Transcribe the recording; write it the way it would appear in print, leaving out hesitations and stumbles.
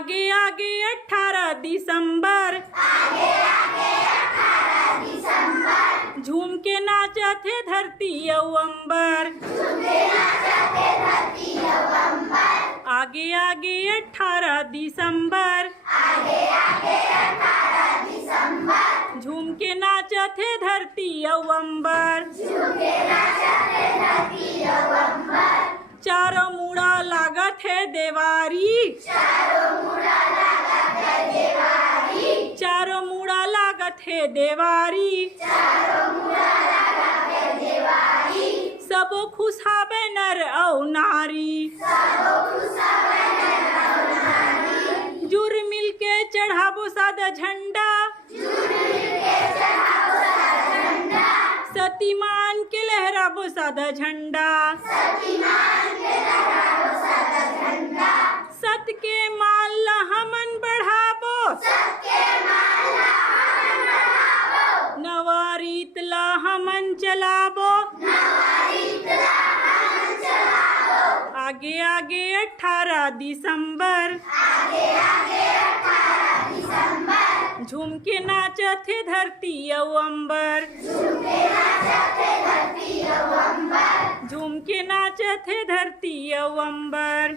आगे आगे 18 दिसंबर, झूम के नाचा थे धरती और अंबर। आगे आगे 18 दिसंबर, झूम के नाचा थे धरती और अंबर। चारों मुड़ा लागत है देवारी, चारों मुड़ा लागत है देवारी। सब खुशाबे नर और नारी, जुर मिल के चढ़ाबो सादा झंडा, सतीमान के लहराबो सादा झंडा। सत के माला हमन बढ़ाबो, नवा रीत ला हमन चलाबो। आगे आगे 18 दिसंबर, झूम के नाचत थे धरती और अंबर। झूम के नाचत थे धरती और अंबर।